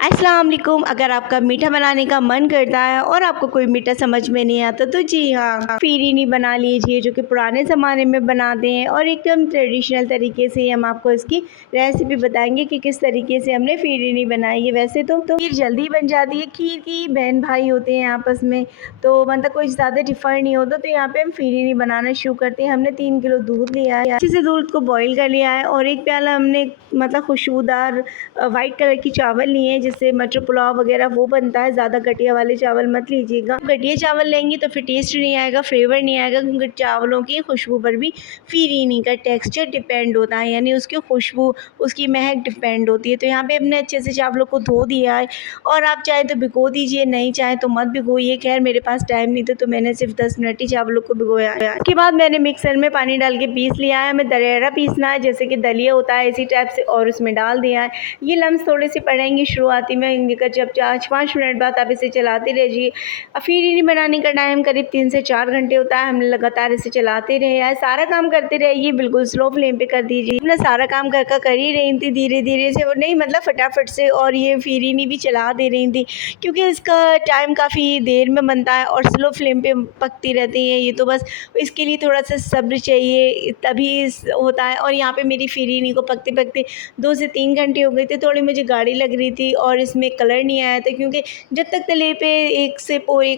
अस्सलाम वालेकुम। अगर आपका मीठा बनाने का मन करता है और आपको कोई मीठा समझ में नहीं आता तो जी हाँ, फ़िरीनी बना लीजिए, जो कि पुराने ज़माने में बनाते हैं और एकदम ट्रेडिशनल तरीके से हम आपको इसकी रेसिपी बताएंगे कि किस तरीके से हमने फ़िरीनी बनाई है। वैसे तो खीर जल्दी बन जाती है, खीर की बहन भाई होते हैं आपस में, तो मतलब कोई ज़्यादा डिफ़र नहीं होता। तो यहाँ पे हम फ़िरीनी बनाना शुरू करते हैं। हमने 3 किलो दूध लिया है, अच्छे से दूध को बॉईल कर लिया है और एक प्याला हमने मतलब खुशबूदार वाइट कलर की चावल लिए हैं, जिससे मटर पुलाव वगैरह वो बनता है। ज़्यादा घटिया वाले चावल मत लीजिएगा, घटिया चावल लेंगे तो फिर टेस्ट नहीं आएगा, फ्लेवर नहीं आएगा, क्योंकि चावलों की खुशबू पर भी फ़िरीनी का टेक्सचर डिपेंड होता है, यानी उसकी खुशबू, उसकी महक डिपेंड होती है। तो यहाँ पे हमने अच्छे से चावलों को धो दिया है और आप चाहें तो भिगो दीजिए, नहीं चाहें तो मत भिगोइए। खैर मेरे पास टाइम नहीं था तो मैंने सिर्फ 10 मिनट ही चावलों को भिगोया है। उसके बाद मैंने मिक्सर में पानी डाल के पीस लिया है। हमें दरदरा पीसना है, जैसे कि दलिया होता है इसी टाइप से, और उसमें डाल दिया है। ये लम्स थोड़े से पड़ेंगे शुरुआती में, लेकर जब 4-5 मिनट बाद आप इसे चलाते रहिए। फ़िरीनी बनाने का टाइम करीब 3 से 4 घंटे होता है। हम लगातार इसे चलाते रहे हैं, सारा काम करते रहिए, बिल्कुल स्लो फ्लेम पे कर दीजिए। मैं सारा काम कर ही रही थी धीरे धीरे से, और नहीं मतलब फटाफट से, और ये फ़िरीनी भी चला दे रही थी, क्योंकि इसका टाइम काफ़ी देर में बनता है और स्लो फ्लेम पे पकती रहती है ये, तो बस इसके लिए थोड़ा सा सब्र चाहिए, तभी होता है। और यहाँ पे मेरी फ़िरीनी को पकते पकते 2 से 3 घंटे हो गए थे। थोड़ी मुझे गाढ़ी लग रही थी और इसमें कलर नहीं आया था, क्योंकि जब तक तले पे एक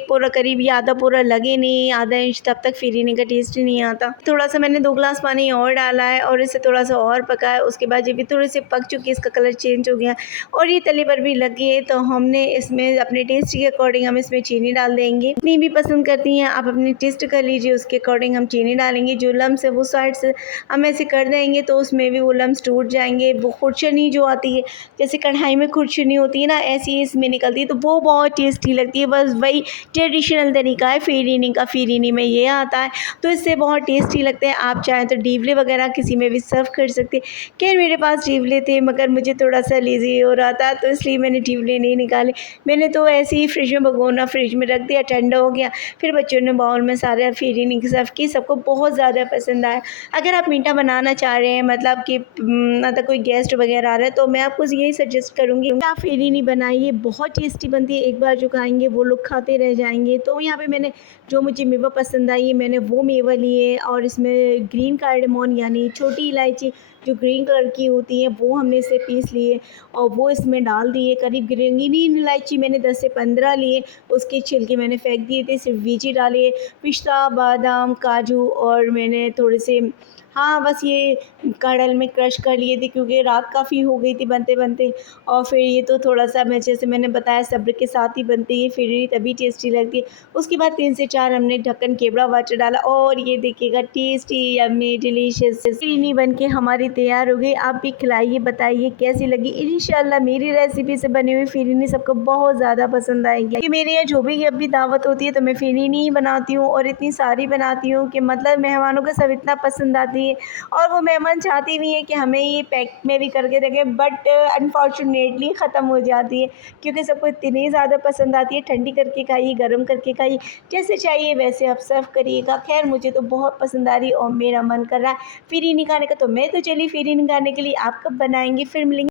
पोरा करीब या आधा पोरा लगे नहीं, आधा इंच, तब तक फ़िरीनी का टेस्ट ही नहीं आता। थोड़ा सा मैंने 2 गिलास पानी और डाला है और इसे थोड़ा सा और पकाया। उसके बाद ये भी थोड़े से पक चुकी है, इसका कलर चेंज हो गया और ये तले पर भी लग गई है। तो हमने इसमें अपने टेस्ट के अकॉर्डिंग हम इसमें चीनी डाल देंगे, जितनी भी पसंद करती हैं आप अपने टेस्ट कर लीजिए, उसके अकॉर्डिंग हम चीनी डालेंगे। जो लम्स है वो साइड से हम ऐसे कर देंगे तो उसमें भी वो लम्स टूट जाएंगे। वो खुरचनी जो आती है, जैसे कढ़ाई में खुरचनी होती है ना, ऐसी इसमें निकलती है, तो वो बहुत टेस्टी लगती है। बस वही ट्रेडिशनल तरीका है फ़िरीनी का, फ़िरीनी में ये आता है तो इससे बहुत टेस्टी लगते हैं। आप चाहें तो डीवले वगैरह किसी में भी सर्व कर सकते हैं। खैर मेरे पास डीवले थे, मगर मुझे थोड़ा सा लेज़ी हो रहा था, तो इसलिए मैंने डीवले नहीं निकाले। मैंने तो ऐसे ही फ्रिज में भगोना फ्रिज में रख दिया, ठंडा हो गया, फिर बच्चों ने बाउल में सारा फ़िरीनी सर्व की। सबको बहुत ज़्यादा पसंद आया। अगर आप मीठा बनाना चाह रहे हैं, मतलब कि मतलब कोई गेस्ट वगैरह आ रहा है, तो मैं आपको यही सजेस्ट करूँगी आप फ़िरीनी बनाइए, बहुत टेस्टी बनती है। एक बार जो खाएंगे वो लोग खाते रह जाएंगे। तो यहाँ पे मैंने जो मुझे मेवा पसंद आई है, मैंने वो मेवा लिए, और इसमें ग्रीन कार्डेमोन यानी छोटी इलायची जो ग्रीन कलर की होती है, वो हमने इसे पीस लिए और वो इसमें डाल दिए। करीब ग्रीन इलायची मैंने 10 से 15 लिए, उसके छिलके मैंने फेंक दिए थे, सिर्फ बीज डाले। पिस्ता, बादाम, काजू, और मैंने थोड़े से, हाँ बस ये कड़ल में क्रश कर लिए थे, क्योंकि रात काफ़ी हो गई थी बनते बनते। और फिर ये तो थोड़ा सा, मैं जैसे मैंने बताया, सब्र के साथ ही बनती है फ़िरीनी, तभी टेस्टी लगती है। उसके बाद 3 से 4 हमने ढक्कन केवड़ा वाटर डाला और ये देखिएगा टेस्टी यम्मी डिलीशियस फ़िरीनी बन के हमारी तैयार हो गई। आप भी खिलाइए, बताइए कैसी लगी। इंशाल्लाह मेरी रेसिपी से बनी हुई फ़िरीनी सबको बहुत ज़्यादा पसंद आएगी। कि मेरे यहाँ जो भी अभी दावत होती है तो मैं फ़िरीनी ही बनाती हूँ, और इतनी सारी बनाती हूँ कि मतलब मेहमानों को सब इतना पसंद आती है। और वो मेहमान चाहती भी हैं कि हमें ये पैक में भी करके देंगे, बट अनफॉर्चुनेटली ख़त्म हो जाती है, क्योंकि सबको इतनी ज़्यादा पसंद आती है। ठंडी करके खाइए, गर्म करके खाइए, जैसे चाहिए वैसे आप सर्व करिएगा। खैर मुझे तो बहुत पसंद आ रही और मेरा मन कर रहा है फ़िरीनी खाने का, तो मैं तो चली फ़िरीनी खाने के लिए। आप कब बनाएंगे? फिर मिलेंगे।